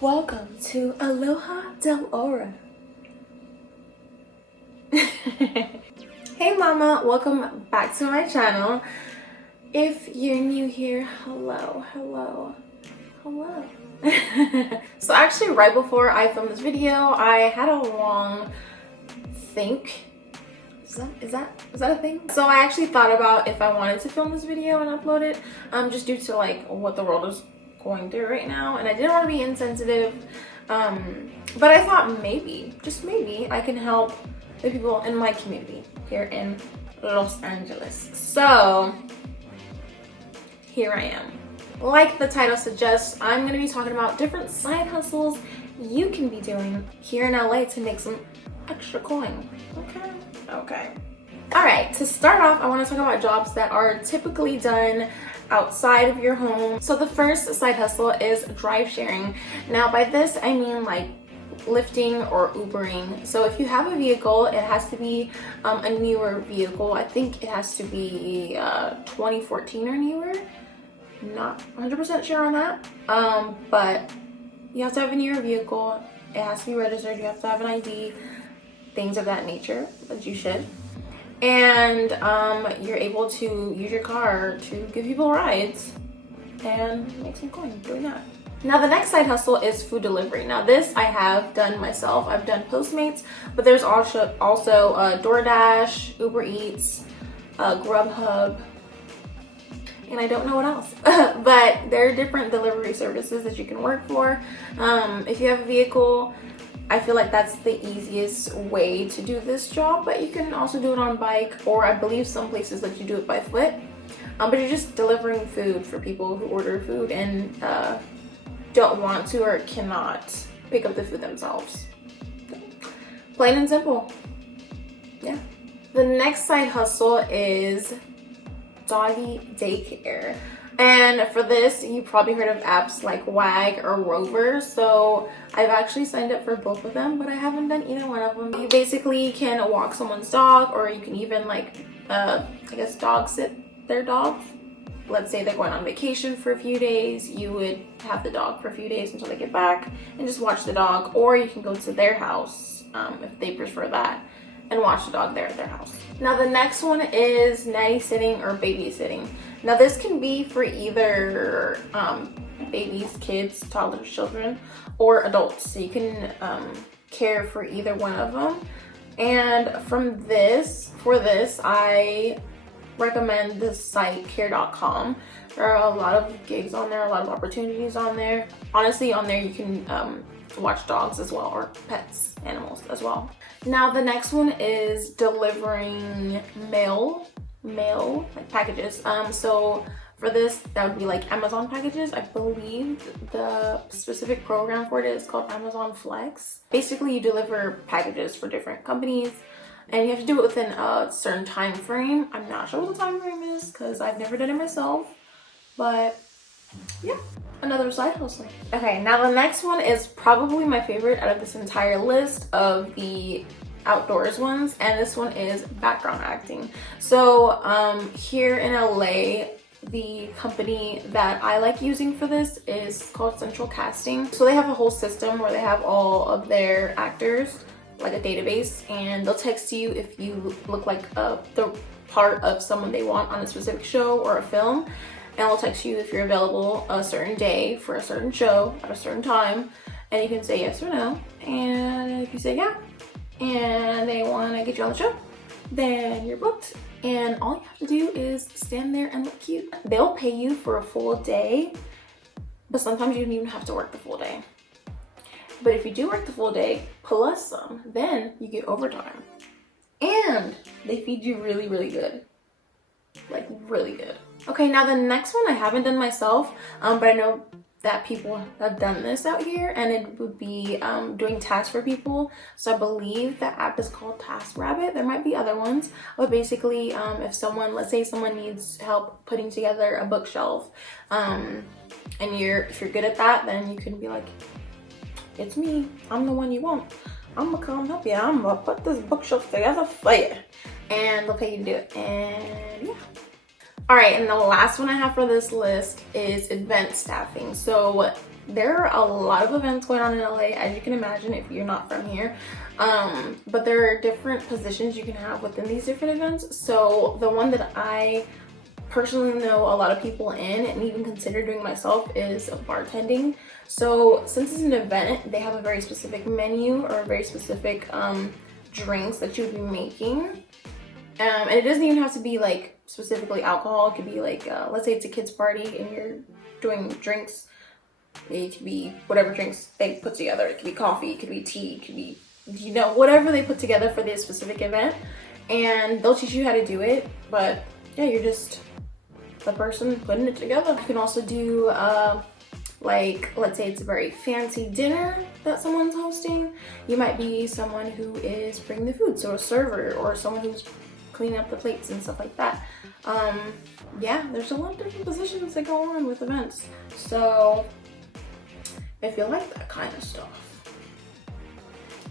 Welcome to Aloha Del Ora. Hey mama, welcome back to my channel. If you're new here, hello. So actually right before I filmed this video, I had a long think. Is that a thing? So I actually thought about if I wanted to film this video and upload it, just due to like what the world is going through right now, and I didn't want to be insensitive, but I thought maybe, just maybe, I can help the people in my community here in Los Angeles. So here I am. Like the title suggests, I'm going to be talking about different side hustles you can be doing here in LA to make some extra coin. Okay. All right, to start off, I want to talk about jobs that are typically done outside of your home. So the first side hustle is drive sharing. Now by this, I mean like lifting or Ubering. So if you have a vehicle, it has to be a newer vehicle. I think it has to be 2014 or newer. Not 100% sure on that. But you have to have a newer vehicle. It has to be registered. You have to have an ID, things of that nature, that you should. And you're able to use your car to give people rides and make some coin doing that. Now the next side hustle is food delivery. Now this I have done myself. I've done Postmates, but there's also DoorDash, Uber Eats, Grubhub, and I don't know what else. But there are different delivery services that you can work for. If you have a vehicle, I feel like that's the easiest way to do this job, but you can also do it on bike, or I believe some places that you do it by foot. But you're just delivering food for people who order food and don't want to or cannot pick up the food themselves. Plain and simple. Yeah. The next side hustle is Doggy Daycare. And for this, you probably heard of apps like Wag or Rover. So I've actually signed up for both of them, but I haven't done either one of them. You basically can walk someone's dog, or you can even like, I guess dog sit their dogs. Let's say they're going on vacation for a few days. You would have the dog for a few days until they get back and just watch the dog. Or you can go to their house if they prefer that and watch the dog there at their house. Now the next one is nanny sitting or babysitting. Now this can be for either babies, kids, toddlers, children, or adults. So you can care for either one of them. And for this, I recommend the site care.com. There are a lot of gigs on there, a lot of opportunities on there. Honestly, on there you can watch dogs as well, or pets, animals as well. Now the next one is delivering mail like packages. So for this, that would be like Amazon packages. I believe the specific program for it is called Amazon Flex. Basically you deliver packages for different companies, and you have to do it within a certain time frame. I'm not sure what the time frame is because I've never done it myself, but yeah, another side hustle. Okay, now the next one is probably my favorite out of this entire list of the outdoors ones, and this one is background acting. So here in LA, the company that I like using for this is called Central Casting. So they have a whole system where they have all of their actors, like a database, and they'll text you if you look like the part of someone they want on a specific show or a film, and they'll text you if you're available a certain day for a certain show at a certain time, and you can say yes or no. And if you say yeah, and they want to get you on the show, then you're booked, and all you have to do is stand there and look cute. They'll pay you for a full day, but sometimes you don't even have to work the full day. But if you do work the full day plus some, then you get overtime, and they feed you really, really good, like really good. Okay, now the next one I haven't done myself, but I know that people have done this out here, and it would be doing tasks for people. So I believe the app is called TaskRabbit. There might be other ones, but basically if someone, let's say someone needs help putting together a bookshelf, and if you're good at that, then you can be like, it's me, I'm the one you want, I'm gonna come help you, I'm gonna put this bookshelf together for you, and they'll pay you to do it. And yeah. All right, and the last one I have for this list is event staffing. So there are a lot of events going on in LA, as you can imagine if you're not from here. But there are different positions you can have within these different events. So the one that I personally know a lot of people in, and even consider doing myself, is bartending. So since it's an event, they have a very specific menu or very specific drinks that you would be making. And it doesn't even have to be like specifically alcohol. It could be like, let's say it's a kid's party and you're doing drinks. It could be whatever drinks they put together. It could be coffee, it could be tea, it could be, you know, whatever they put together for this specific event. And they'll teach you how to do it. But yeah, you're just the person putting it together. You can also do like, let's say it's a very fancy dinner that someone's hosting. You might be someone who is bringing the food, so a server, or someone who's cleaning up the plates and stuff like that. Yeah, there's a lot of different positions that go on with events. So if you like that kind of stuff,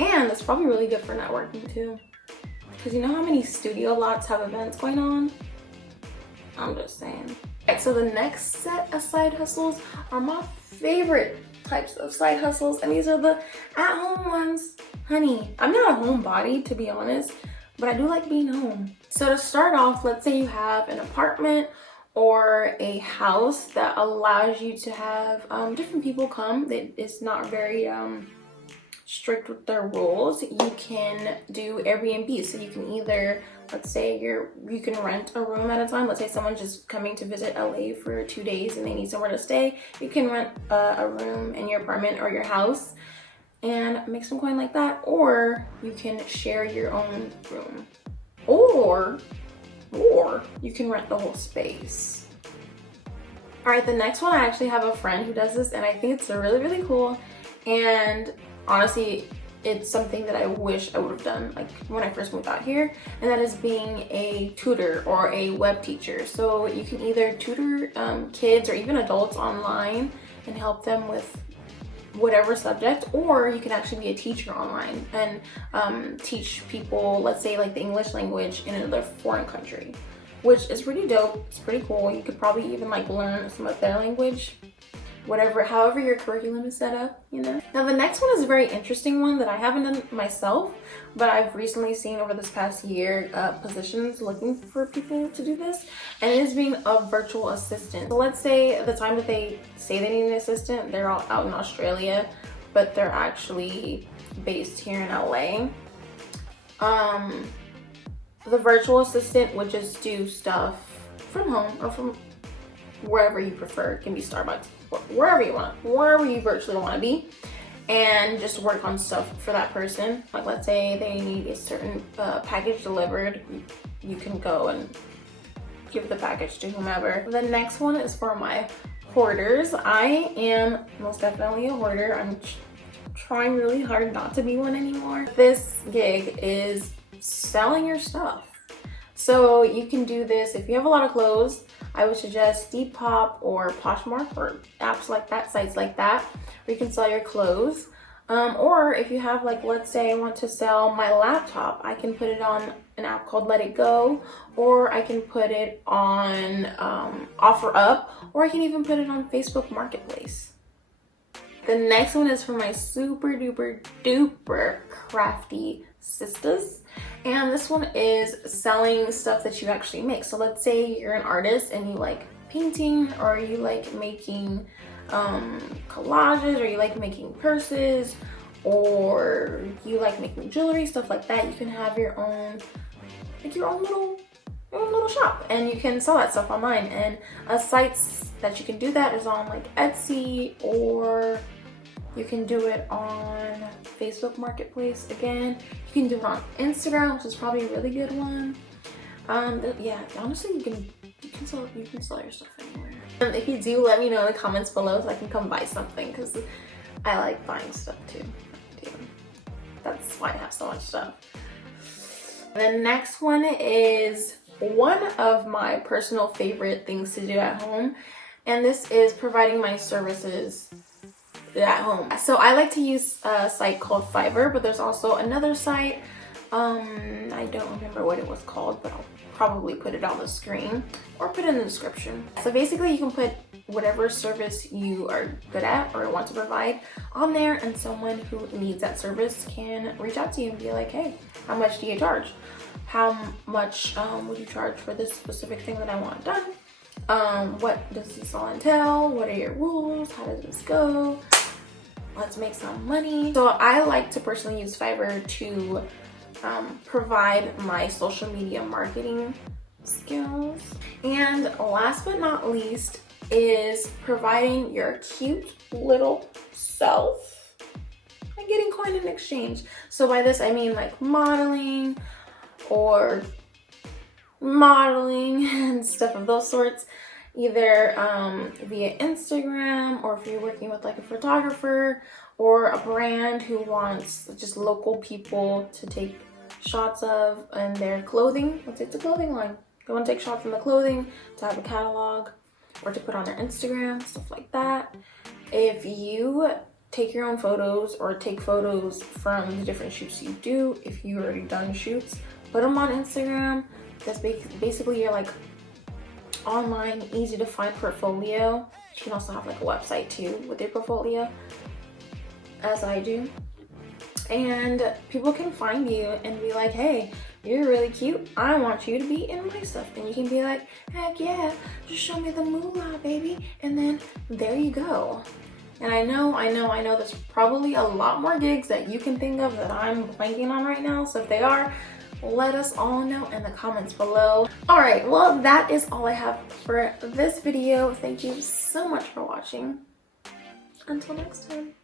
and it's probably really good for networking too, because you know how many studio lots have events going on? I'm just saying. Right, so the next set of side hustles are my favorite types of side hustles, and these are the at-home ones. Honey, I'm not a homebody, to be honest, but I do like being home. So to start off, let's say you have an apartment or a house that allows you to have different people come. It's not very strict with their rules. You can do Airbnb, so you can either, let's say you can rent a room at a time. Let's say someone's just coming to visit LA for 2 days and they need somewhere to stay. You can rent a room in your apartment or your house and make some coin like that, or you can share your own room, or you can rent the whole space. All right, the next one, I actually have a friend who does this, and I think it's really, really cool. And honestly, it's something that I wish I would have done like when I first moved out here, and that is being a tutor or a web teacher. So you can either tutor kids or even adults online and help them with whatever subject, or you can actually be a teacher online and teach people, let's say like the English language in another foreign country, which is pretty dope. It's pretty cool. You could probably even like learn some of their language, however your curriculum is set up, you know. Now the next one is a very interesting one that I haven't done myself, but I've recently seen over this past year positions looking for people to do this, and it is being a virtual assistant. So let's say the time that they say they need an assistant, they're all out in Australia, but they're actually based here in LA. The virtual assistant would just do stuff from home or from wherever you prefer. It can be Starbucks, wherever you virtually want to be, and just work on stuff for that person. Like let's say they need a certain package delivered, you can go and give the package to whomever. The next one is for my hoarders. I am most definitely a hoarder. I'm trying really hard not to be one anymore. This gig is selling your stuff. So you can do this if you have a lot of clothes. I would suggest Depop or Poshmark or apps like that, sites like that, where you can sell your clothes. Or if you have, like, let's say I want to sell my laptop, I can put it on an app called Let It Go, or I can put it on OfferUp, or I can even put it on Facebook Marketplace. The next one is for my super duper duper crafty sisters, and this one is selling stuff that you actually make. So let's say you're an artist and you like painting, or you like making collages, or you like making purses, or you like making jewelry, stuff like that. You can have your own little shop, and you can sell that stuff online. And sites that you can do that is on like Etsy, or you can do it on Facebook Marketplace again. You can do it on Instagram, which is probably a really good one. Yeah, honestly, you can sell your stuff anywhere. If you do, let me know in the comments below so I can come buy something, because I like buying stuff too. That's why I have so much stuff. The next one is one of my personal favorite things to do at home, and this is providing my services at home. So I like to use a site called Fiverr, but there's also another site, I don't remember what it was called, but I'll probably put it on the screen or put it in the description. So basically you can put whatever service you are good at or want to provide on there, and someone who needs that service can reach out to you and be like, hey, how much do you charge? How much would you charge for this specific thing that I want done? What does this all entail? What are your rules? How does this go? Let's make some money. So I like to personally use Fiverr to provide my social media marketing skills. And last but not least is providing your cute little self and getting coin in exchange. So by this I mean like modeling and stuff of those sorts, either via Instagram, or if you're working with like a photographer or a brand who wants just local people to take shots of and their clothing. Let's say it's a clothing line. They want to take shots in the clothing to have a catalog or to put on their Instagram, stuff like that. If you take your own photos or take photos from the different shoots you do, if you already done shoots, put them on Instagram. That's basically your like online, easy to find portfolio. You can also have like a website too with your portfolio, as I do. And people can find you and be like, hey, you're really cute, I want you to be in my stuff. And you can be like, heck yeah, just show me the moolah, baby. And then there you go. And I know there's probably a lot more gigs that you can think of that I'm blanking on right now. So if they are, let us all know in the comments below. All right, well, that is all I have for this video. Thank you so much for watching. Until next time.